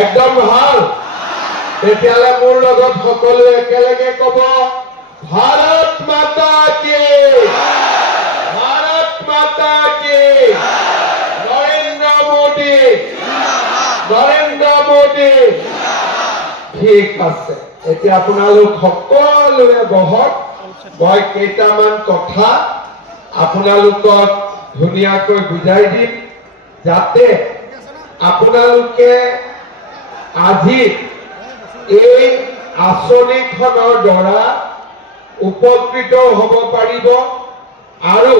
একদম ভাল। তেতিয়ালে মোৰ লগত সকলোৱে একেলগে কব, ভাৰত মাতা কি, ভাৰত মাতা কি, নৰেন্দ্ৰ মোদী, নৰেন্দ্ৰ মোদী। ঠিক আছে, এতিয়া আপোনালোক সকলোৱে বহক। মই কেইটামান কথা আপোনালোকক ধুনীয়াকৈ বুজাই দিম, যাতে আপোনালোকে আজি এই আঁচনিখনৰ দ্বাৰা উপকৃত হ'ব পাৰিব আৰু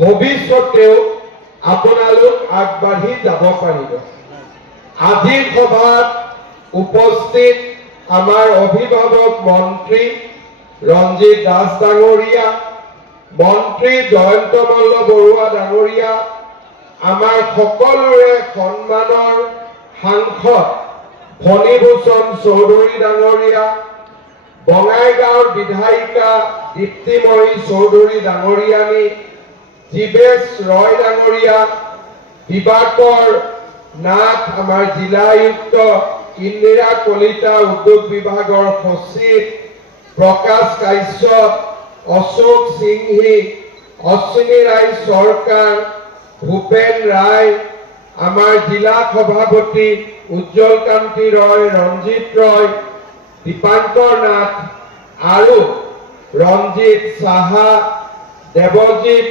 ভৱিষ্যতেও আপোনালোক আগবাঢ়ি যাব পাৰিব। আজিৰ সভাত উপস্থিত আমাৰ অভিভাৱক মন্ত্ৰী ৰঞ্জিত দাস ডাঙৰীয়া, মন্ত্ৰী জয়ন্ত মল্ল বৰুৱা ডাঙৰীয়া, আমাৰ সকলোৰে সন্মানৰ সাংসদ ফণীভূষণ চৌধুৰী ডাঙৰীয়া, বঙাইগাঁৱৰ বিধায়িকা দীপ্তিময়ী চৌধুৰী ডাঙৰীয়ানী, জীৱেশ ৰয় ডাঙৰীয়া, দিবাকৰ নাথ আমাৰ জিলা আয়ুক্ত, ইন্দিৰা কলিতা উদ্যোগ বিভাগৰ সচিব, প্ৰকাশ কাশ্যপ, অশোক সিংহি, অশ্বিনী ৰায় চৰকাৰ, ভূপেন ৰায়, আমাৰ জিলা সভাপতি উজ্জ্বল কান্তি ৰয়, ৰঞ্জিত ৰয়, দীপাংকৰ নাথ আৰু ৰঞ্জিত সাহা, দেৱজিৎ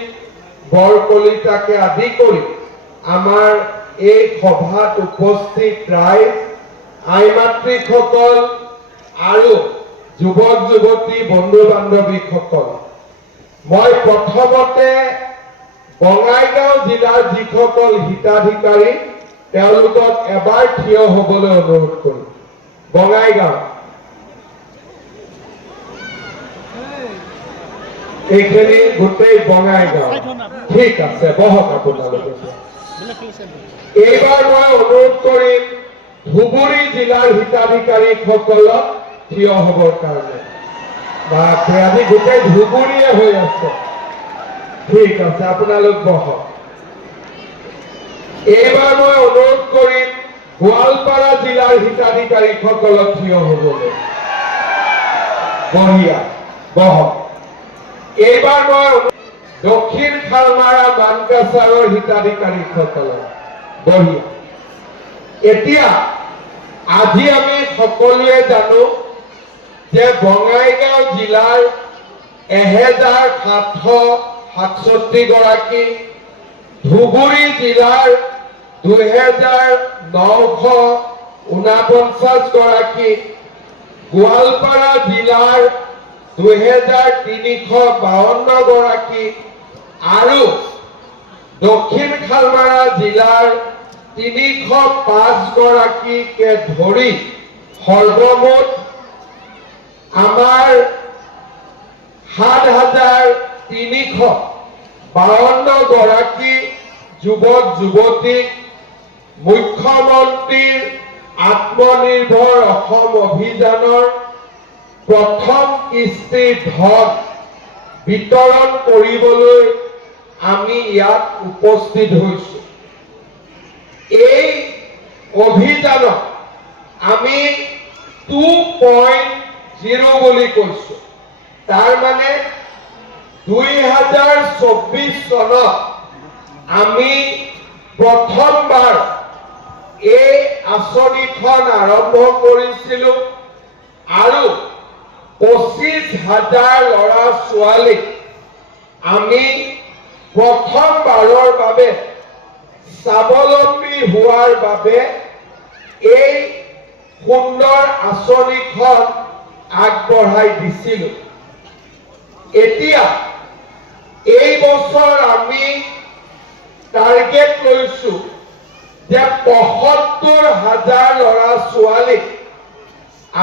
বৰকলিতাকে আদি কৰি আমাৰ এই সভাত উপস্থিত ৰাইজ, আই মাতৃসকল আৰু যুৱক যুৱতী বন্ধু বান্ধৱীসকল, মই প্ৰথমতে বঙাইগাঁও জিলাৰ যিসকল হিতাধিকাৰী তেওঁলোকক এবাৰ থিয় হ'বলৈ অনুৰোধ কৰিম। বঙাইগাঁও, এইখিনি গোটেই বঙাইগাঁও। ঠিক আছে, বহক আপোনালোকে। এইবাৰ মই অনুৰোধ কৰিম ধুবুৰী জিলাৰ হিতাধিকাৰীসকলক থিয় হ'বৰ কাৰণে। বাপৰে, আজি গোটেই ধুবুৰীয়ে হৈ আছে। ঠিক আছে, আপোনালোক বহক। এইবাৰ মই অনুৰোধ কৰিম গোৱালপাৰা জিলাৰ হিতাধিকাৰীসকলক থিয় হ'বলৈ। বঢ়িয়া, বহক। এইবাৰ মই দক্ষিণ খালমাৰা মানকাছাৰৰ হিতাধিকাৰীসকলক। বঢ়িয়া। এতিয়া আজি আমি সকলোৱে জানো যে বঙাইগাঁও জিলাৰ 1767 গৰাকী, ধুবুৰী জিলাৰ 2949 গৰাকী, গোৱালপাৰা জিলাৰ 2352 গৰাকী আৰু দক্ষিণ খালমাৰা জিলাৰ 305 গৰাকীকে ধৰি সৰ্বমুঠ আমাৰ 7352 গৰাকী যুৱক যুৱতীক মুখ্যমন্ত্ৰীৰ আত্মনিৰ্ভৰ অসম অভিযানৰ প্ৰথম কিস্তিৰ ধন বিতৰণ কৰিবলৈ আমি ইয়াত উপস্থিত হৈছো। এই অভিযানক আমি 2.0 বুলি কৈছো। তাৰ মানে 2024 চনত আমি প্ৰথমবাৰ এই আঁচনিখন আৰম্ভ কৰিছিলো আৰু 25,000 ল'ৰা ছোৱালীক আমি প্ৰথমবাৰৰ বাবে স্বাৱলম্বী হোৱাৰ বাবে এই সুন্দৰ আঁচনিখন আগবঢ়াই দিছিলো। এতিয়া এই বছৰ আমি টাৰ্গেট লৈছো যে 75,000 ল'ৰা ছোৱালীক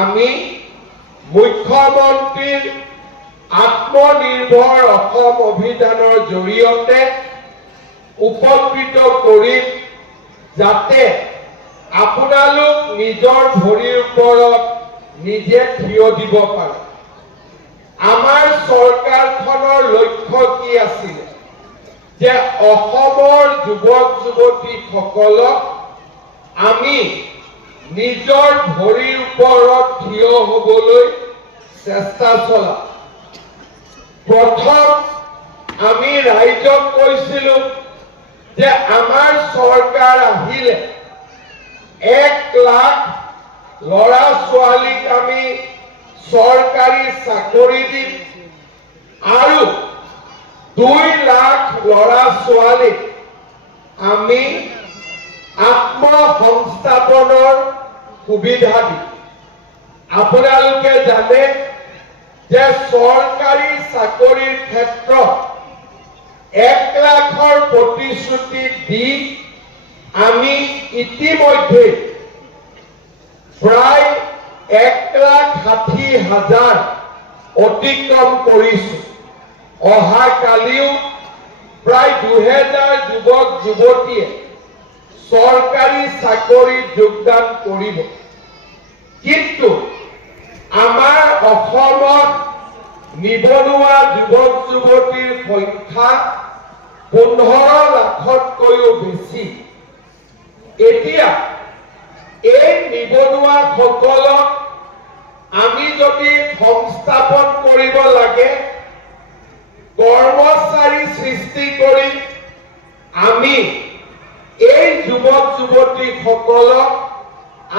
আমি মুখ্যমন্ত্ৰীৰ আত্মনিৰ্ভৰ অসম অভিযানৰ জৰিয়তে উপকৃত কৰিম, যাতে আপোনালোক নিজৰ ভৰিৰ ওপৰত নিজে থিয় দিব পাৰে। আমাৰ চৰকাৰখনৰ লক্ষ্য কি আছিল যে অসমৰ যুৱক যুৱতীসকলক আমি নিজৰ ভৰিৰ ওপৰত থিয় হ'বলৈ চেষ্টা চলা। প্ৰথম আমি ৰাইজক কৈছিলো যে আমাৰ চৰকাৰ আহিলে 1 লাখ ল'ৰা ছোৱালীক আমি চৰকাৰী চাকৰি দিম আৰু 2 লাখ ল'ৰা ছোৱালীক আমি আত্মসংস্থাপনৰ সুবিধা দিম। আপোনালোকে জানে যে চৰকাৰী চাকৰিৰ ক্ষেত্ৰত 1 লাখৰ প্ৰতিশ্ৰুতি দি আমি ইতিমধ্যে প্ৰায় 1,60,000 অতিক্ৰম কৰিছো। অহাকালিও প্ৰায় 2000 যুৱক যুৱতীয়ে চৰকাৰী চাকৰিত যোগদান কৰিব। কিন্তু আমাৰ অসমত নিবনুৱা যুৱক যুৱতীৰ সংখ্যা 15 লাখতকৈও বেছি। এতিয়া এই নিবনুৱাসকলক আমি যদি সংস্থাপন কৰিব লাগে, কৰ্মচাৰী সৃষ্টি কৰি আমি এই যুৱক যুৱতীসকলক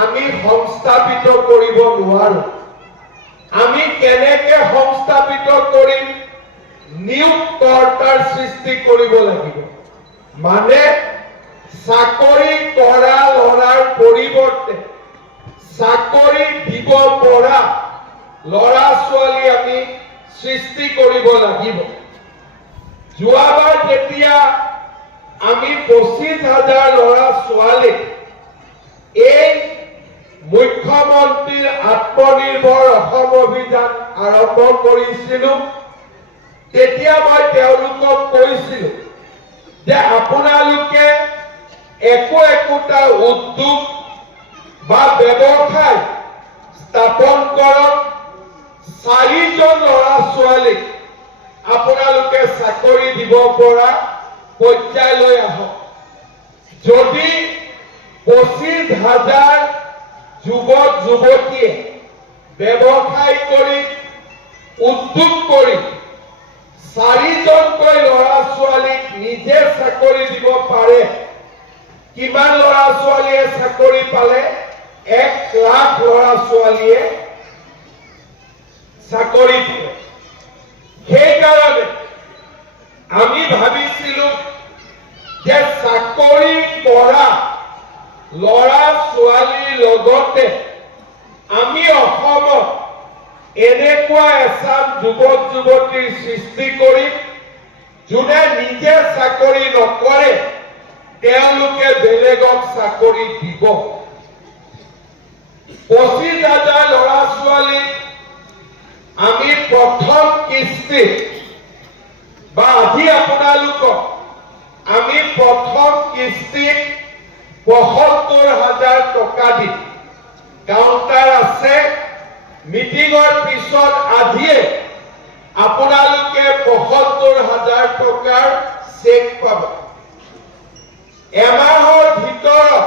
আমি সংস্থাপিত কৰিব নোৱাৰো। আমি কেনেকে সংস্থাপিত কৰিম? নিয়োগকৰ্তাৰ সৃষ্টি কৰিব লাগিব। মানে চাকৰি কৰা ল'ৰাৰ পৰিৱৰ্তে চাকৰি দিব পৰা ল'ৰা ছোৱালী আমি সৃষ্টি কৰিব লাগিব। যোৱাবাৰ যেতিয়া আমি 25,000 ল'ৰা ছোৱালীক এই মুখ্যমন্ত্ৰীৰ আত্মনিৰ্ভৰ অসম অভিযান আৰম্ভ কৰিছিলো, তেতিয়া মই তেওঁলোকক কৈছিলো যে আপোনালোকে একোটা উদ্যোগ বা ব্যৱসায় স্থাপন কৰক, 4 জন ল'ৰা ছোৱালীক আপোনালোকে চাকৰি দিব পৰা পৰ্যায়লৈ আহক। যদি 25,000 যুৱক যুৱতীয়ে ব্যৱসায় কৰি উদ্যোগ কৰি 4 জনকৈ ল'ৰা ছোৱালীক নিজে চাকৰি দিব পাৰে, কিমান ল'ৰা ছোৱালীয়ে চাকৰি পালে? 1 লাখ ল'ৰা ছোৱালীয়ে চাকৰি পালে। সেইকাৰণে আমি ভাবিছিলো যে চাকৰি কৰা ল'ৰা ছোৱালীৰ লগতে আমি অসমত এনেকুৱা এচাম যুৱক যুৱতীৰ সৃষ্টি কৰিম যোনে নিজে চাকৰি নকৰে, তেওঁলোকে বেলেগক চাকৰি দিব। 25,000 ল'ৰা ছোৱালীক আমি প্ৰথম কিস্তি বা আজি আপোনালোকক আমি প্ৰথম কিস্তিত 75,000 টকা দিম। কাউণ্টাৰ আছে, মিটিঙৰ পিছত আজিয়ে আপোনালোকে 75,000 টকাৰ চেক পাব। এমাহৰ ভিতৰত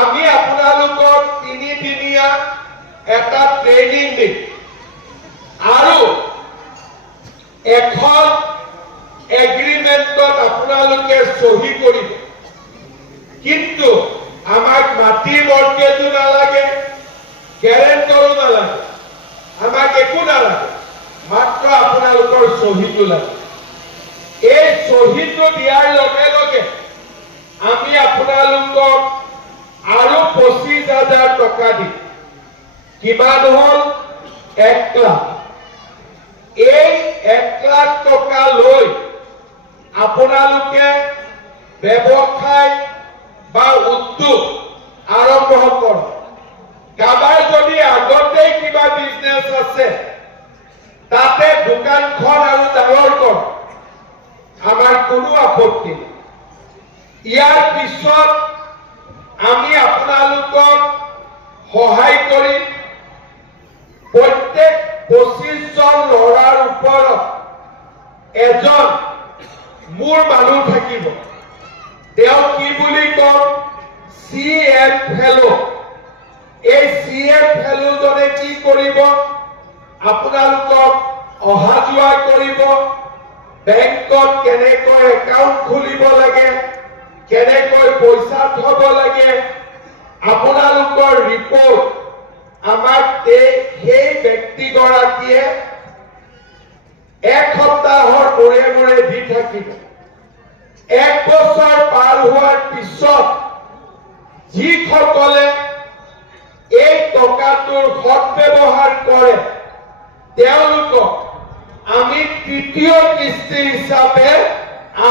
আমি আপোনালোকক 3 দিনীয়া এটা ট্ৰেইনিং দিম আৰু এখন এগ্ৰিমেণ্টত আপোনালোকে চহী কৰিব। কিন্তু আমাক মাটি মৰ্টগেজো নালাগে, গ্যাৰেণ্টৰো নালাগে, আমাক একো নালাগে, মাত্ৰ আপোনালোকৰ চহীটো লাগে। এই চহীটো দিয়াৰ লগে লগে আমি আপোনালোকক আৰু 25,000 টকা দিম। কিমান হ'ল? 1 লাখ। এই 1 লাখ টকা লৈ আপোনালোকে ব্যৱসায় বা উদ্যোগ আৰম্ভ কৰক। কাৰোবাৰ যদি আগতেই কিবা বিজনেছ আছে, তাতে দোকানখন আৰু ডাঙৰ কৰক, আমাৰ কোনো আপত্তি নাই। ইয়াৰ পিছত আমি আপোনালোকক সহায় কৰিম। প্ৰত্যেক 25 জন ল'ৰাৰ ওপৰত এজন মোৰ মানুহ থাকিব। তেওঁ কি বুলি কম? CF ফেলো। CM ফেলোজনে কি কৰিব আপোনালোকক অহা যোৱা কৰিব বেংকত কেনেকৈ একাউণ্ট খুলিব লাগে কেনেকৈ পইচা থব লাগে আপোনালোকৰ ৰিপৰ্ট আমাক সেই ব্যক্তিগৰাকীয়ে এক সপ্তাহৰ মূৰে মূৰে দি থাকিব এক বছৰ পাৰ হোৱাৰ পিছত যিসকলে এই টকাটোৰ সৎব্যৱহাৰ কৰে তেওঁলোকক আমি তৃতীয় কিস্তি হিচাপে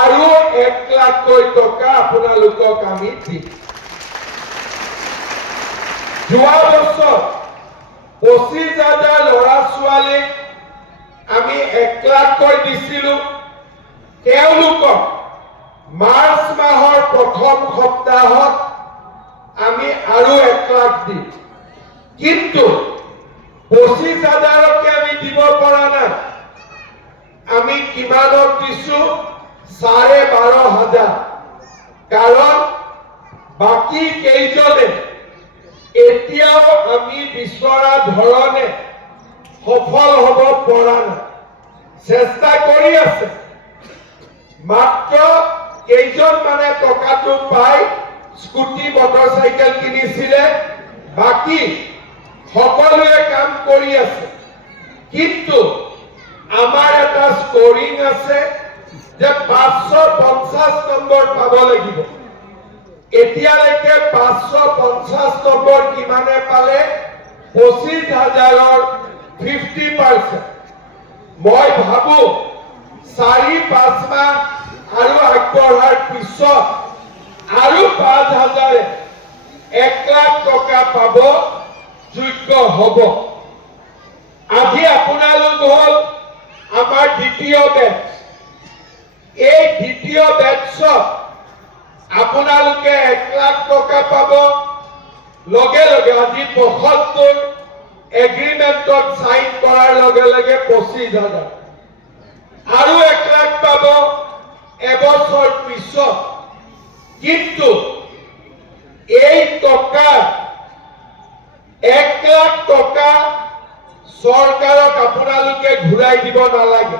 আৰু 1 লাখকৈ টকা আপোনালোকক আমি দিম যোৱা বছৰ 25,000 ল'ৰা ছোৱালীক আমি 1 লাখকৈ দিছিলো তেওঁলোকক মাৰ্চ মাহৰ প্ৰথম সপ্তাহত আমি আৰু 1 লাখ দিম কিন্তু 25,000কে আমি দিব পৰা নাই আমি কিমানক দিছো 12,500 কাৰণ বাকি কেইজনে এতিয়াও আমি বিচৰা ধৰণে সফল হ'ব পৰা নাই চেষ্টা কৰি আছে মাত্ৰ কেইজন মানে টকাটো পাই স্কুটি মটৰচাইকেল কিনিছিলে বাকি সকলোৱে কাম কৰি আছে কিন্তু আমাৰ এটা স্কোৰিং আছে যে 550 নম্বৰ পাব লাগিব এতিয়ালৈকে 550 নম্বৰ কিমানে পালে 25,000ৰ 50% মই ভাবো 4-5 মাহ আৰু আগবঢ়াৰ পিছত আৰু 5,000 1 লাখ টকা পাব যোগ্য হ'ব আজি আপোনালোক হল আমাৰ দ্বিতীয় বেচ এই দ্বিতীয় বেচত আপোনালোকে 1 লাখ টকা পাব লগে লগে আজি 75 এগ্ৰিমেণ্টত সাইন কৰাৰ লগে লগে 25,000 আৰু 1 লাখ পাব এবছৰ পিছত কিন্তু এই টকা 1 লাখ টকা চৰকাৰক আপোনালোকে ঘূৰাই দিব নালাগে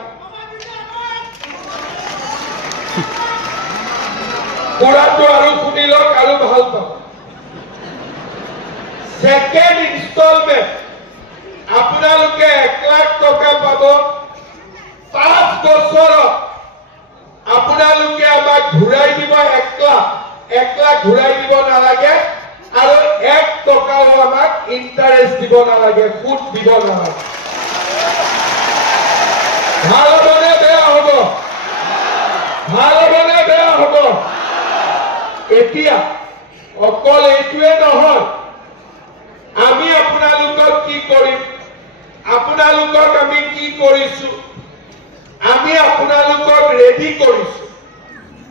পুৰাটো আৰু শুনিলক আৰু ভাল পাব সেকেন্ড ইনষ্টলমেন্ট আপোনালোকে 1 লাখ টকা পাব 5 বছৰত আপোনালোকে আমাক ঘূৰাই দিব 1 লাখ ঘূৰাই দিব নালাগে আৰু 1 টকাও আমাক ইন্টারেস্ট দিব নালাগে সুদ দিব নালাগে ভাল হ'বনে বেয়া হ'ব ভাল হ'বনে বেয়া হ'ব এতিয়া অকল এইটোৱে নহয় আমি আপোনালোকক কি কৰিম আপোনালোকক আমি কি কৰিছো আমি আপোনালোকক ৰেডি কৰিছো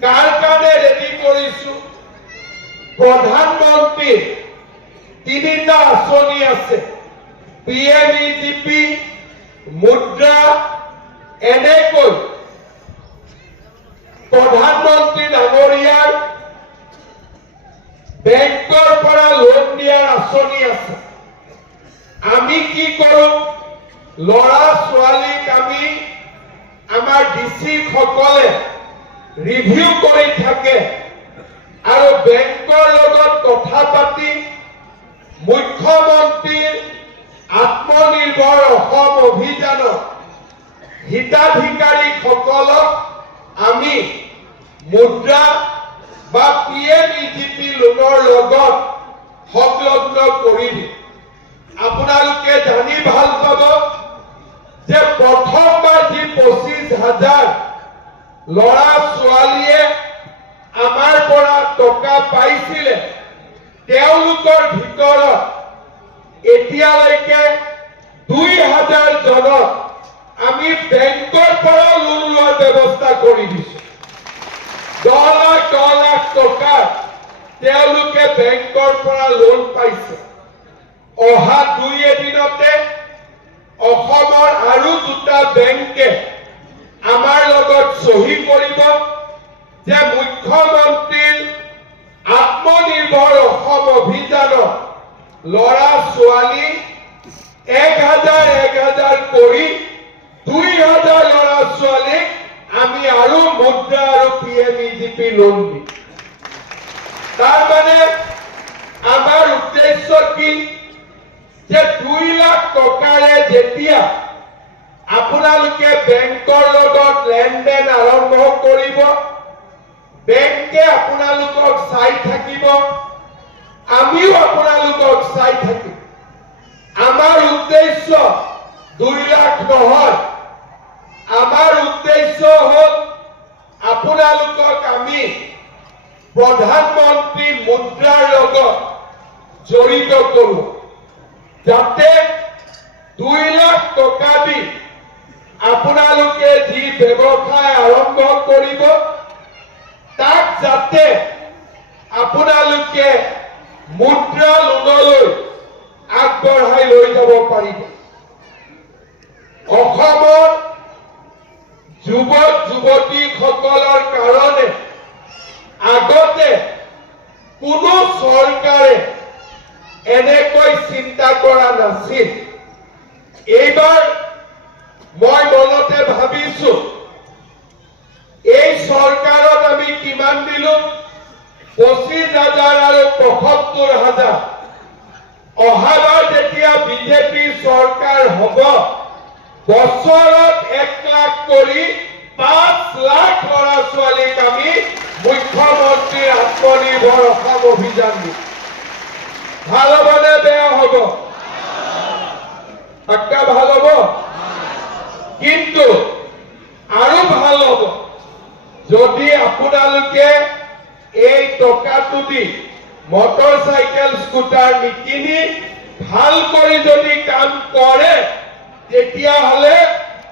কাৰ কাৰণে ৰেডি কৰিছো প্ৰধানমন্ত্ৰী 3টা আঁচনি আছে PMEGP মুদ্ৰা এনেকৈ প্ৰধানমন্ত্ৰী ডাঙৰীয়াৰ বেংকৰ পৰা লোন দিয়াৰ আঁচনি আছে আমি কি কৰো ল'ৰা ছোৱালীক আমি আমাৰ ডিসি সকলে ৰিভিউ কৰি থাকে আৰু বেংকৰ লগত কথা পাতি মুখ্যমন্ত্ৰীৰ আত্মনিৰ্ভৰ অসম অভিযানৰ হিতাধিকাৰী সকলক আমি মুদ্ৰা বা PMEGP লোনৰ লগত সংলগ্ন কৰি দিম আপোনালোকে জানি ভাল পাব যে প্ৰথমবাৰ যি 25,000 ল'ৰা ছোৱালীয়ে আমাৰ পৰা টকা পাইছিলে তেওঁলোকৰ ভিতৰত এতিয়ালৈকে 2,000 জনক আমি বেংকৰ পৰা লোন লোৱাৰ ব্যৱস্থা কৰি দিছো 10 লাখ টকা তেওঁলোকে বেংকৰ পৰা লোন পাইছে অহা 2 এদিনতে অসমৰ আৰু 2টা বেংকে আমাৰ লগত সহি কৰিব যে মুখ্যমন্ত্ৰীৰ আত্মনিৰ্ভৰ অসম অভিযানৰ লৰা ছোৱালী 1000 কৰি 2000 লৰা ছোৱালীক আমি আৰু মুদ্ৰা আৰু PMEGP লোন দিম। তাৰ মানে আমাৰ উদ্দেশ্য কি যে 2 লাখ টকাৰে যেতিয়া আপোনালোকে বেংকৰ লগত লেনদেন আৰম্ভ কৰিব, বেংকে আপোনালোকক চাই থাকিব, আমিও আপোনালোকক চাই থাকিম। আমাৰ উদ্দেশ্য 2 লাখ নহয়, আমাৰ উদ্দেশ্য হ'ল আপোনালোকক আমি প্ৰধানমন্ত্ৰী মুদ্ৰাৰ লগত জড়িত কৰোঁ, যাতে 2 লাখ টকা দি আপোনালোকে যি ব্যৱসায় আৰম্ভ কৰিব তাক যাতে আপোনালোকে মুদ্ৰা লোনলৈ আগবঢ়াই লৈ যাব পাৰিব। অসমৰ যুৱক যুৱতীসকলৰ কাৰণে আগতে কোনো চৰকাৰে এনেকৈ চিন্তা কৰা নাছিল। এইবাৰ মই মনতে ভাবিছো এই চৰকাৰত আমি কিমান দিলো, 25,000 আৰু 75,000। অহাবাৰ যেতিয়া বিজেপি চৰকাৰ হ'ব, বছৰত 1 লাখ কৰি 5 লাখ ল'ৰা ছোৱালীক আমি মুখ্যমন্ত্ৰীৰ আত্মনিৰ্ভৰ অসম অভিযান দিম। ভাল হ'বনে বেয়া হ'ব? পাক্কা ভাল হ'ব। কিন্তু আৰু ভাল হ'ব যদি আপোনালোকে এই টকাটো দি মটৰ চাইকেল স্কুটাৰ নিকিনি ভাল কৰি যদি কাম কৰে, তেতিয়াহ'লে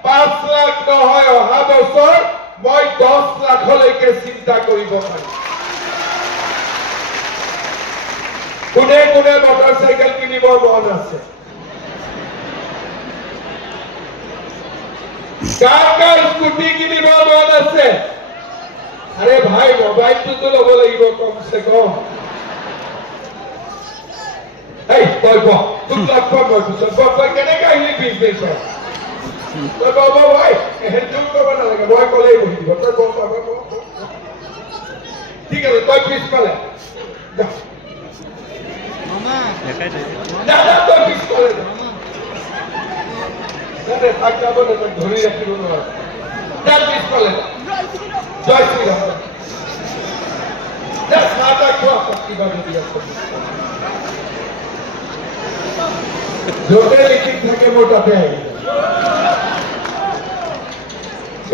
5 লাখ নহয়, অহা বছৰ মই 10 লাখলৈকে চিন্তা কৰিব পাৰিম। কোনে কোনে মটৰ চাইকেল কিনিব মন আছে? কাৰ কাৰ স্কুটি কিনিব মন আছে? আরে ভাই, মোবাইলটো ল'ব লাগিব কমসে কম। এই তই বহ, তোক লগ পাম মই পিছত। তই কেনেকে আহিলি বিজনেছত? তই বহ ভাই, হেল্প কৰিব নালাগে, মই ক'লেই বহি দিব। তই বহ পাব। ঠিক আছে, তই পিছফালে যা। দাদা তই পিছফালে যা। তাক যাব দে, তই ধৰি ৰাখিব নোৱাৰ। যা পিছফালে যা। জয় শ্ৰীৰাম। চাহ তাহ খোৱা, কিবা যদি আছে য'তে লিখি থাকে মোৰ তাতে আহি।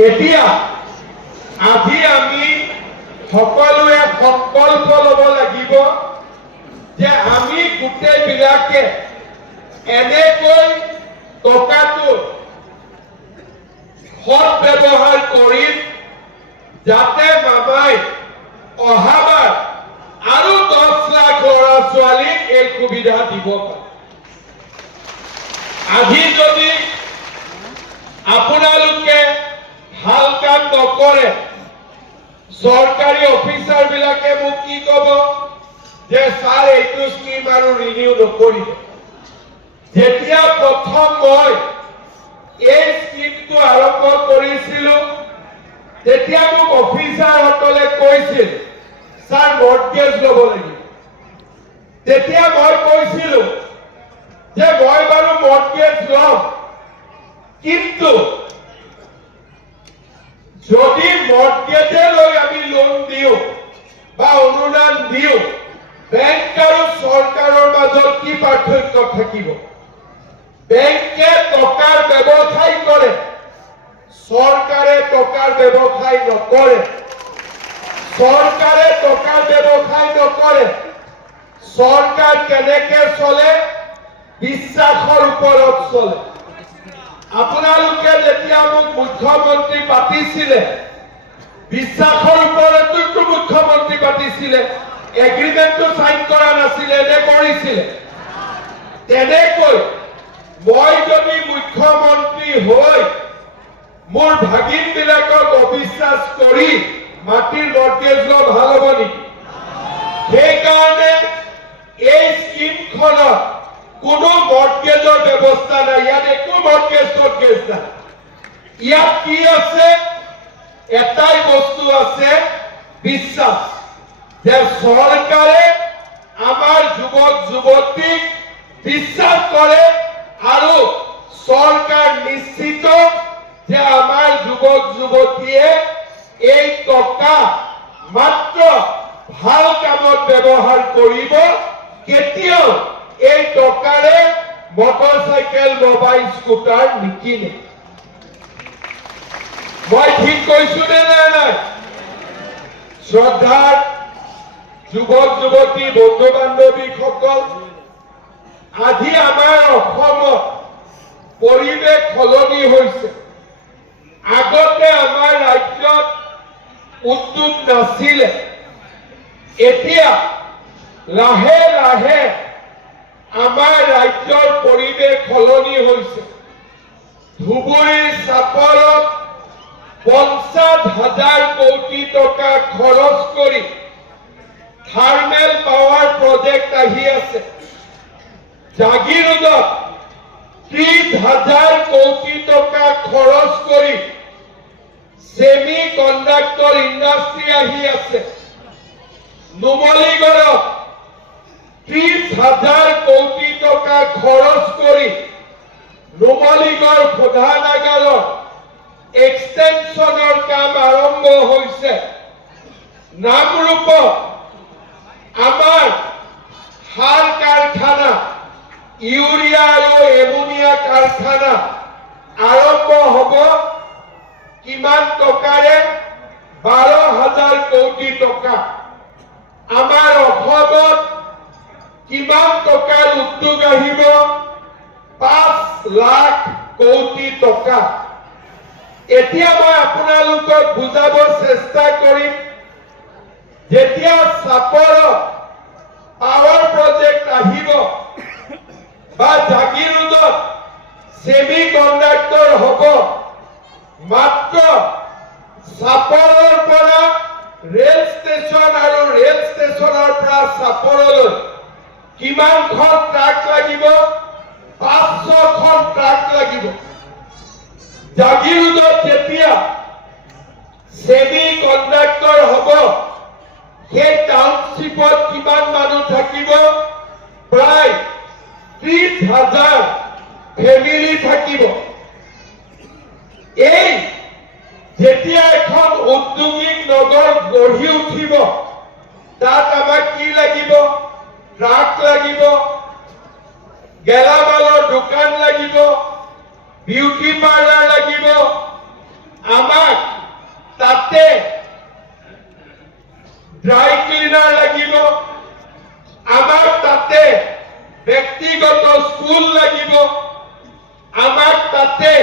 এতিয়া আজি আমি সকলোৱে সংকল্প ল'ব লাগিব যে আমি গোটেইবিলাকে এনেকৈ টকাটো সৎ ব্যৱহাৰ কৰিম যাতে মামাই অহাবাৰ আৰু 10 লাখ ল'ৰা ছোৱালীক এই সুবিধা দিব পাৰে। আজি যদি আপোনালোকে ভাল কাম নকৰে, চৰকাৰী অফিচাৰ বিলাকে মোক কি ক'ব যে ছাৰ এইটো স্কিম আৰু ৰিনিউ নকৰিব। যেতিয়া প্ৰথম মই এই স্কিমটো আৰম্ভ কৰিছিলো, তেতিয়া মোক অফিচাৰসকলে কৈছিল ছাৰ মৰ্টগেজ ল'ব লাগিব। তেতিয়া মই কৈছিলো যে মই বাৰু মৰ্টগেজ ল'ম, কিন্তু যদি মৰ্টগেজে লৈ আমি লোন দিওঁ বা অনুদান দিওঁ, বেংক আৰু চৰকাৰৰ মাজত কি পাৰ্থক্য থাকিব? বেংকে টকাৰ ব্যৱসায় কৰে, চৰকাৰে টকাৰ ব্যৱসায় নকৰে। চৰকাৰে টকাৰ ব্যৱসায় নকৰে। চৰকাৰ কেনেকে চলে? বিশ্বাসৰ ওপৰত চলে। আপোনালোকে যেতিয়া মোক মুখ্যমন্ত্ৰী পাতিছিলে, বিশ্বাসৰ ওপৰতো মুখ্যমন্ত্ৰী পাতিছিলে, এগ্ৰিমেণ্টটো চাইন কৰা নাছিলে নে কৰিছিলে? তেনেকৈ মই যদি মুখ্যমন্ত্ৰী হৈ মোৰ ভাগিন বিলাকক অবিশ্বাস কৰি মাটিৰ মৰ্টগেজ লোৱা ভাল হ'ব নেকি? সেইকাৰণে এই স্কিমখন বেংকখনত কোনো মৰ্টগেজৰ ব্যৱস্থা নাই, ইয়াত একো মৰ্টগেজ নাই। ইয়াত কি আছে? এটাই বস্তু আছে, বিশ্বাস, যে চৰকাৰে আমাৰ যুৱক যুৱতীক বিশ্বাস কৰে আৰু চৰকাৰ নিশ্চিত যে আমাৰ যুৱক যুৱতীয়ে এই টকা মাত্ৰ ভাল কামত ব্যৱহাৰ কৰিব, কেতিয়াও এই টকাৰে মটৰচাইকেল মোবাইল স্কুটাৰ নিকিনে। মই ঠিক কৈছো নে নাই? শ্ৰদ্ধাৰ যুৱক যুৱতী বন্ধু বান্ধৱীসকল, আজি আমাৰ অসমত পৰিৱেশ সলনি হৈছে। আগতে আমাৰ ৰাজ্যত উদ্যোগ নাছিলে, এতিয়া লাহে লাহে আমাৰ ৰাজ্যৰ পৰিৱেশ সলনি হৈছে। ধুবুৰীৰ চাপৰত 50,000 কোটি টকা খৰচ কৰি থাৰ্মেল পাৱাৰ প্ৰজেক্ট আহি আছে। জাগিৰোডত 30,000 কোটি টকা খৰচ কৰি সেমি কণ্ডাক্টৰ ইণ্ডাষ্ট্ৰী আহি আছে। নুমলীগড়ত 30,000 কোটি টকা খৰচ কৰি নুমলীগড় শোধনাগাৰৰ এক্সটেনশনৰ কাম আৰম্ভ হৈছে। নামৰূপত আমাৰ সাৰ কাৰখানা, ইউৰিয়া আৰু এমোনিয়া কাৰখানা আৰম্ভ হ'ব। কিমান টকাৰে? 12,000 কোটি টকা। আমাৰ অসমত কিমান টকাৰ উদ্যোগ আহিব? 5 লাখ কোটি টকা। এতিয়া মই আপোনালোকক বুজাব চেষ্টা কৰিম, যেতিয়া চাপৰত পাৱাৰ প্ৰজেক্ট আহিব বা জাগিৰোডত সেমি কণ্ডাক্টৰ হ'ব, মাত্ৰ চাপৰৰ পৰা ৰেল ষ্টেচন আৰু ৰেল ষ্টেচনৰ পৰা চাপৰলৈ কিমানখন ট্ৰাক লাগিব? 500খন ট্ৰাক লাগিব। জাগিৰোডত যেতিয়া সেমি কণ্ডাক্টৰ হ'ব, সেই টাউনশ্বিপত কিমান মানুহ থাকিব? প্ৰায় 30,000 ফেমিলি থাকিব। এই যেতিয়া এখন ঔদ্যোগিক নগৰ গঢ়ি উঠিব, তাত আমাক কি লাগিব? ট্ৰাক লাগিব, গেলামালৰ দোকান লাগিব, বিউটি পাৰ্লাৰ লাগিব। আমাক তাতে ড্ৰাই ক্লিনাৰ লাগিব, আমাক তাতে ব্যক্তিগত স্কুল লাগিব, আমাক তাতে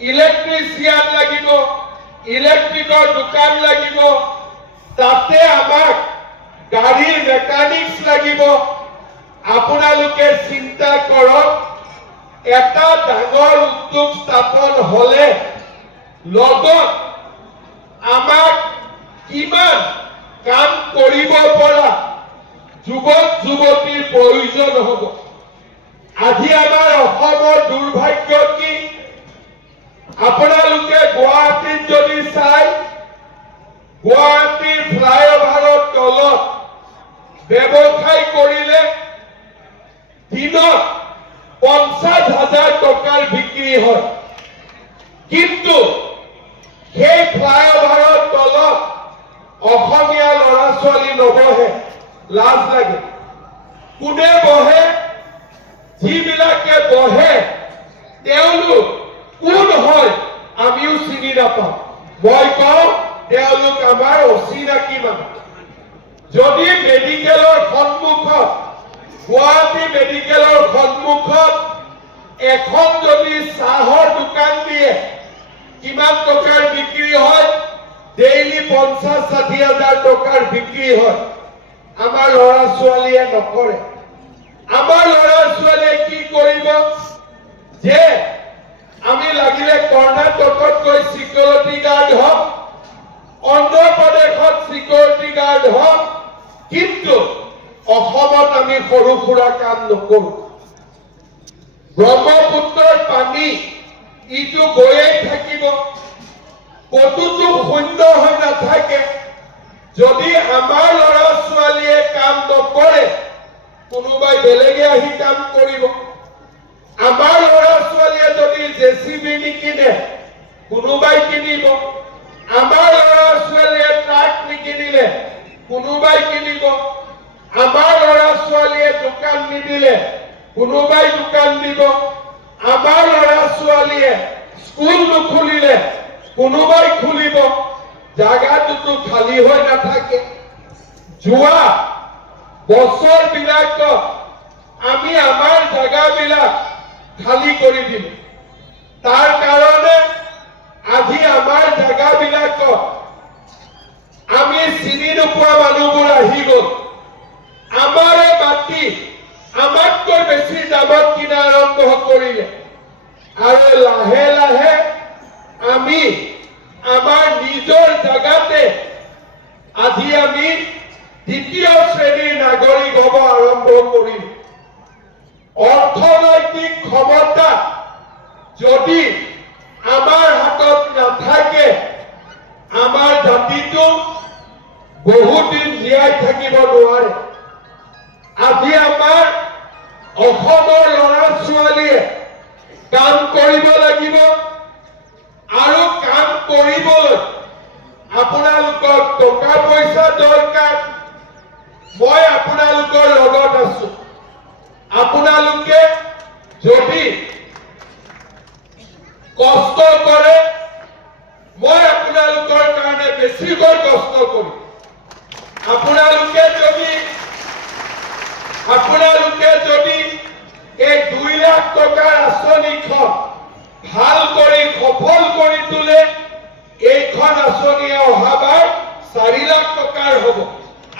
ইলেক্ট্ৰিচিয়ান লাগিব, ইলেক্ট্ৰিকৰ দোকান লাগিব, তাতে আমাক গাড়ীৰ মেকানিক্স লাগিব। আপোনালোকে চিন্তা কৰক, এটা ডাঙৰ উদ্যোগ স্থাপন হলে লগত আমাক কিমান কাম কৰিব পৰা যুৱক যুৱতীৰ প্ৰয়োজন হ'ব। আজি আমাৰ অসমৰ দুৰ্ভাগ্য কি? আপোনালোকে গুৱাহাটীত যদি চাই, গুৱাহাটীৰ ফ্লাইঅভাৰৰ তলত ব্যৱসায় কৰিলে দিনত 50,000 টকাৰ বিক্ৰী হয়, কিন্তু সেই ফ্লাইঅভাৰৰ তলত অসমীয়া ল'ৰা ছোৱালী নবহে। লাজ লাগে। কোনে বহে? যিবিলাকে বহে তেওঁলোক কোন হয় আমিও চিনি নাপাওঁ। মই কওঁ তেওঁলোক আমাৰ অচিনাকি মানুহ। যদি মেডিকেলৰ সন্মুখত, গুৱাহাটী মেডিকেলৰ সন্মুখত এখন যদি চাহৰ দোকান দিয়ে, কিমান টকাৰ বিক্ৰী হয়? ডেইলি 50-60,000 টকাৰ বিক্ৰী হয়। আমাৰ ল'ৰা ছোৱালীয়ে নকৰে। আমাৰ ল'ৰা ছোৱালীয়ে কি কৰিব? যে আমি লাগিলে কৰ্ণাটকত গৈ সিকিউৰিটি গাৰ্ড হওক, অন্ধ্ৰ প্ৰদেশত সিকিউৰিটি গাৰ্ড হওক, কিন্তু অসমত আমি সৰু সুৰা কাম নকৰো। ব্ৰহ্মপুত্ৰৰ পানী ইটো গৈয়ে থাকিব, কতোতো শূন্য হৈ নাথাকে। যদি আমাৰ ল'ৰা ছোৱালীয়ে কাম নকৰে, কোনোবাই বেলেগে আহি কাম কৰিব। আমাৰ ল'ৰা ছোৱালীয়ে যদি জেচিবি নিকিনে, কোনোবাই কিনিব। আমাৰ ল'ৰা ছোৱালীয়ে ট্ৰাক নিকিনিলে, কোনোবাই কিনিব। আমাৰ ল'ৰা ছোৱালীয়ে দোকান নিদিলে, কোনোবাই দোকান দিব। আমাৰ ল'ৰা ছোৱালীয়ে স্কুল নুখুলিলে, কোনোবাই খুলিব। জাগাটোতো খালী হৈ নাথাকে। যোৱা বছৰ বিলাকত আমি আমাৰ জাগাবিলাক খালী কৰি দিলো। তাৰ কাৰণে আজি আমাৰ জাগাবিলাকত আমি চিনি নোপোৱা মানুহবোৰ আহি গ'ল। আমাৰে মাটি আমাতকৈ বেছি দামত কিনা আৰম্ভ কৰিলে। আৰু লাহে লাহে আমি আমাৰ নিজৰ জাগাতে আজি আমি দ্বিতীয় শ্ৰেণীৰ নাগৰিক হ'ব আৰম্ভ কৰিম। অৰ্থনৈতিক ক্ষমতা যদি আমাৰ হাতত নাথাকে, আমাৰ জাতিটো বহুদিন জীয়াই থাকিব নোৱাৰে। আজি আমাৰ অসমৰ ল'ৰা ছোৱালীয়ে কাম কৰিব লাগিব, আৰু কাম কৰিবলৈ আপোনালোকক টকা পইচা দৰকাৰ। মই আপোনালোকৰ লগত আছো। আপোনালোকে যদি কষ্ট কৰে, মই আপোনালোকৰ কাৰণে বেছিকৈ কষ্ট কৰিম। আপোনালোকে যদি এই 2 লাখ টকাৰ আঁচনিখন ভাল কৰি সফল কৰি তোলে, এইখন আঁচনিয়ে অহাবাৰ 4 লাখ টকাৰ হ'ব,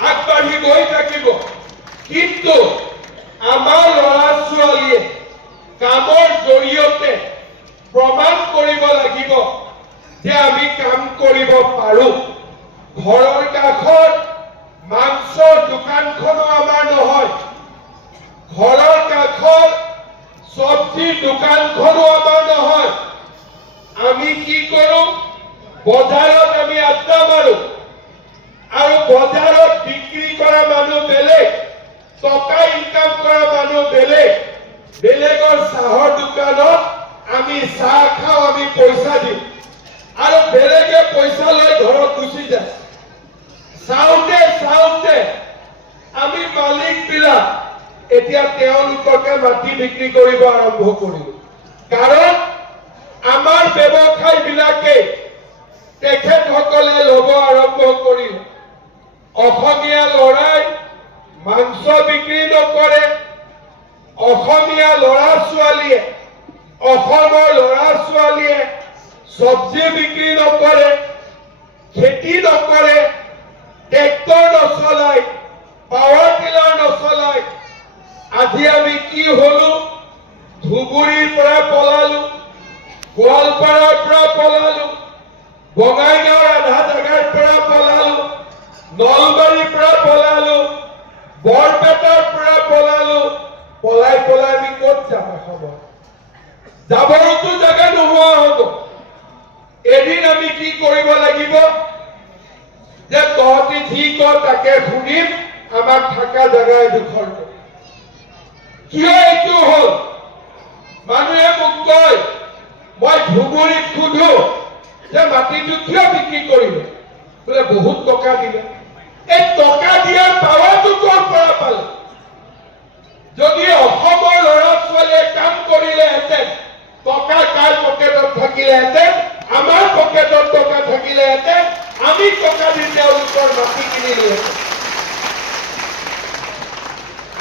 আগবাঢ়ি গৈ থাকিব। কিন্তু আমাৰ ল'ৰা ছোৱালীয়ে কামৰ জৰিয়তে প্ৰমাণ কৰিব লাগিব যে আমি কাম কৰিব পাৰো। ঘৰৰ কাষত মাংসৰ দোকানখনো আমাৰ নহয়, ঘৰৰ কাষত চব্জিৰ দোকানখনো আমাৰ নহয়। আমি কি কৰো? বজাৰত আমি আড্ডা মাৰো, আৰু বজাৰত বিক্ৰী কৰা মানুহ বেলেগ, টকা ইনকাম কৰা মানুহ বেলেগ। বেলেগৰ চাহৰ দোকানত আমি চাহ খাওঁ, আমি পইচা দিওঁ, আৰু বেলেগে পইচা লৈ ঘৰত গুচি যায়। চাওঁতে চাওঁতে আমি মালিক বিলাক এতিয়া তেওঁলোককে মাটি বিক্ৰী কৰিব আৰম্ভ কৰিলো। কাৰণ আমাৰ ব্যৱসায়ী বিলাকে তেখেতসকলে ল'ব আৰম্ভ কৰিলে। অসমীয়া ল'ৰাই মাংস বিক্ৰী নকৰে, অসমীয়া ল'ৰা ছোৱালীয়ে অসমৰ ল'ৰা ছোৱালীয়ে চব্জি বিক্ৰী নকৰে, খেতি নকৰে, ট্ৰেক্টৰ নচলায়, পাৱাৰ টিলাৰ নচলায়। আজি আমি কি হলো? ধুবুৰীৰ পৰা পলালো, গোৱালপাৰাৰ পৰা পলালো, বঙাইগাঁৱৰ আধা জাগাৰ পৰা পলালো, নলবাৰীৰ পৰা পলালো, বৰপেটাৰ পৰা পলালো। পলাই আমি ক'ত যাম? এসময়ত যাবৰতো জাগা নোহোৱা হ'ব। এদিন আমি কি কৰিব লাগিব? যে তহঁতি যি কয় তাকে শুনিম, আমাক থকা জাগা এডোখৰ। কিয় এইটো হ'ল? মানুহে মোক কয়, মই ধুবুৰীত সোধো যে মাটিটো কিয় বিক্ৰী কৰিলে? বোলে বহুত টকা দিলে। এই টকা দিয়াৰ পাৱাৰটো ক'ৰ পৰা পালে? যদি অসমৰ ল'ৰা ছোৱালীয়ে কাম কৰিলেহেঁতেন, টকা কাৰ পকেটত থাকিলেহেঁতেন? আমাৰ পকেটত টকা থাকিলেহেঁতেন, আমি টকা দি তেওঁলোকৰ মাটি কিনিলোহেঁতেন।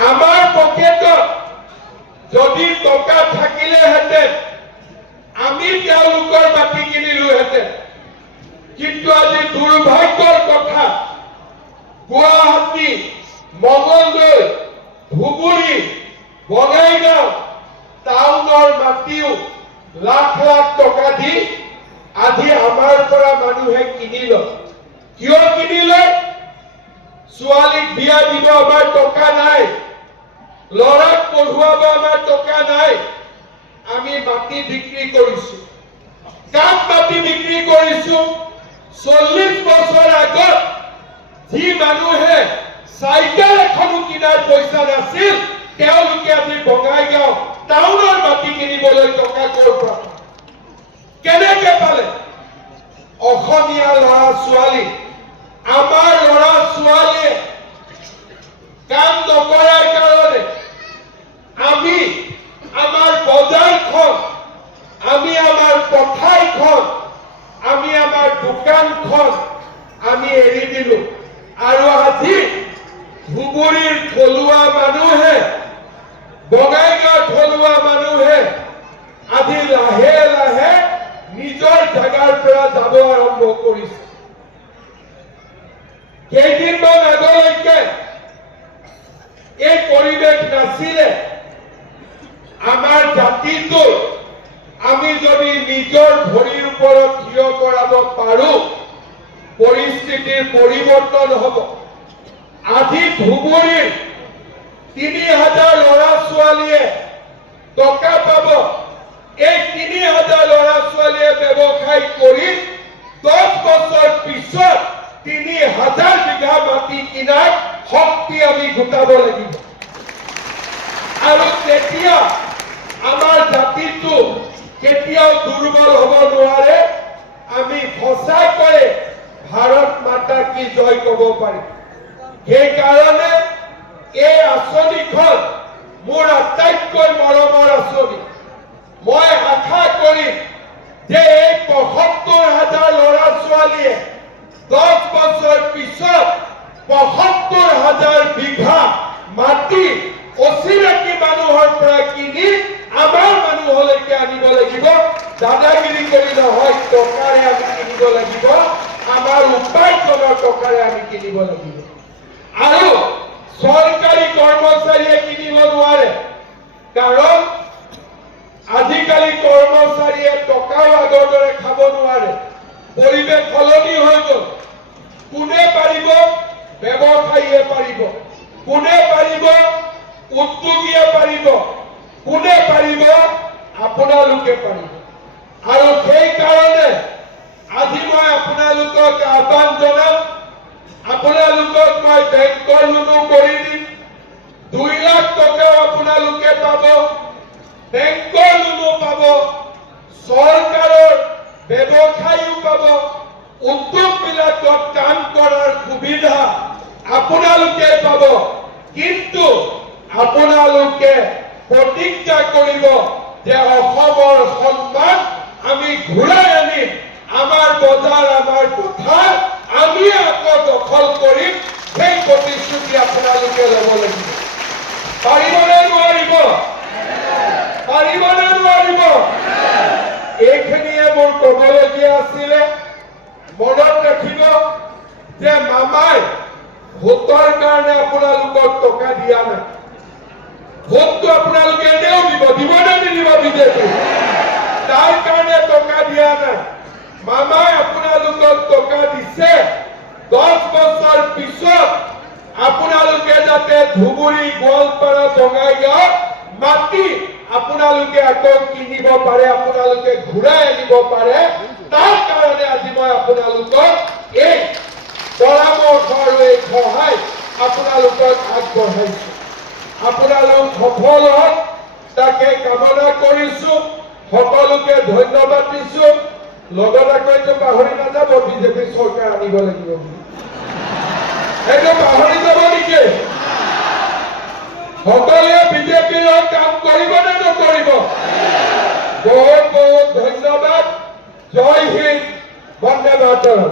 আমাৰ পকেটত যদি টকা থাকিলেহেঁতেন, আমি তেওঁলোকৰ মাটি কিনিলোহেঁতেন। কিন্তু আজি দুৰ্ভাগ্যৰ কথা, গুৱাহাটী, মঙলদৈ, ধুবুৰী, বঙাইগাঁও টাউনৰ মাটিও লাখ লাখ টকা দি আজি আমাৰ পৰা মানুহে কিনিল। কিয় কিনিলে? ছোৱালীক বিয়া দিব আমাৰ টকা নাই, ল'ৰাক পঢ়ুৱাব আমাৰ টকা নাই, আমি মাটি বিক্ৰী কৰিছো। কাক মাটি বিক্ৰী কৰিছো? 40 বছৰ আগত যি মানুহে চাইকেল এখনো কিনাৰ পইচা নাছিল, তেওঁলোকে আজি বঙাইগাঁও টাউনৰ মাটি কিনিবলৈ টকা ক'ৰ পৰা কেনেকে পালে? অসমীয়া ল'ৰা ছোৱালী, আমাৰ ল'ৰা ছোৱালীয়ে কাম নকৰাৰ কাৰণে আমি আমাৰ বজাৰখন, আমি আমাৰ পথাৰখন, আমি আমাৰ দোকানখন আমি এৰি দিলো। আৰু আজি ধুবুৰীৰ থলুৱা মানুহে, বঙাইগাঁৱৰ থলুৱা মানুহে আজি লাহে লাহে নিজৰ জাগাৰ পৰা যাব আৰম্ভ কৰিছে। কেইদিনমান আগলৈকে এই পৰিৱেশ নাছিলে। আমাৰ জাতিটো আমি যদি নিজৰ ভৰিৰ ওপৰত থিয় কৰাব পাৰো, পৰিস্থিতিৰ পৰিৱৰ্তন হ'ব। আজি ধুবুৰীৰ 3000 ল'ৰা ছোৱালীয়ে টকা পাব। এই 3000 ল'ৰা ছোৱালীয়ে ব্যৱসায় কৰি 10 বছৰ পিছত 3000 বিঘা মাটি কিনাৰ শক্তি আমি গোটাব লাগিব। আৰু তেতিয়া আমাৰ জাতিটো কেতিয়াও দুৰ্বল হ'ব নোৱাৰে। আমি সঁচাকৈয়ে ভাৰত মাতা কি জয় ক'ব পাৰিম। সেইকাৰণে এই আঁচনিখন মোৰ আটাইতকৈ মৰমৰ আঁচনি। মই আশা কৰিম যে এই ৭৫,০০০ ল'ৰা ছোৱালীয়ে 10 বছৰ পিছত ৭৫,০০০ বিঘা মাটি অচিনাকি মানুহৰ পৰা কিনি আমাৰ মানুহলৈকে আনিব লাগিব। দাদাগিৰি কৰি নহয়, টকাৰে আমি কিনিব লাগিব। আমাৰ উপাৰ্জনৰ টকাৰে আমি কিনিব লাগিব। আৰু চৰকাৰী কৰ্মচাৰীয়ে কিনিব নোৱাৰে, কাৰণ আজিকালি কৰ্মচাৰীয়ে টকাও আগৰ দৰে খাব নোৱাৰে। পৰিৱেশ সলনি হৈ গ'ল। কোনে পাৰিব? ব্যৱসায়ীয়ে পাৰিব। কোনে পাৰিব? উদ্যোগীয়ে পাৰিব। কোনে পাৰিব? আপোনালোকে পাৰিব। আৰু সেইকাৰণে আজি মই আপোনালোকক আহ্বান জনাম, আপোনালোকক মই বেংকৰ লোনো কৰি দিম। 2 লাখ টকাও আপোনালোকে পাব, বেংকৰ লোনো পাব, চৰকাৰৰ ব্যৱসায়ীও পাব, উদ্যোগবিলাকত কাম কৰাৰ সুবিধা আপোনালোকে পাব। কিন্তু আপোনালোকে প্ৰতিজ্ঞা কৰিব যে অসমৰ সন্মান আমি ঘূৰাই আনিম, আমাৰ বজাৰ, আমাৰ পথাৰ আমি আকৌ দখল কৰিম। সেই প্ৰতিশ্ৰুতি আপোনালোকে ল'ব লাগিব। পাৰিবনে নোৱাৰিব? পাৰিবনে নোৱাৰিব? এইখিনিয়ে মোৰ ক'বলগীয়া আছিলে। মনত ৰাখিব যে মামাই ভোটৰ কাৰণে আপোনালোকক টকা দিয়া নাই। ভোটটো আপোনালোকে এনেও দিব, দিবনে নিদিব? বিজেপি তাৰ কাৰণে টকা দিয়া নাই। মামাই আপোনালোকক টকা দিছে 10 বছৰ পিছত আপোনালোকে যাতে ধুবুৰী, গোৱালপাৰা, বঙাইগাঁও মাটি আপোনালোকে আকৌ কিনিব পাৰে, আপোনালোকে ঘূৰাই আনিব পাৰে। তাৰ কাৰণে আজি মই আপোনালোকক এই পৰামৰ্শ আৰু এই সহায় আপোনালোকক আগবঢ়াইছো। আপোনালোক সফল হওক তাকে কামনা কৰিছো। সকলোকে ধন্যবাদ দিছো। লগত আকৌ পাহৰি নাযাব, বিজেপি চৰকাৰ আনিব লাগিব। এইটো পাহৰি যাব নেকি? সকলোৱে বিজেপিৰ কাম কৰিব নে নকৰিব? বহুত বহুত ধন্যবাদ। জয় হিন্দ, বন্দে মাতৰম।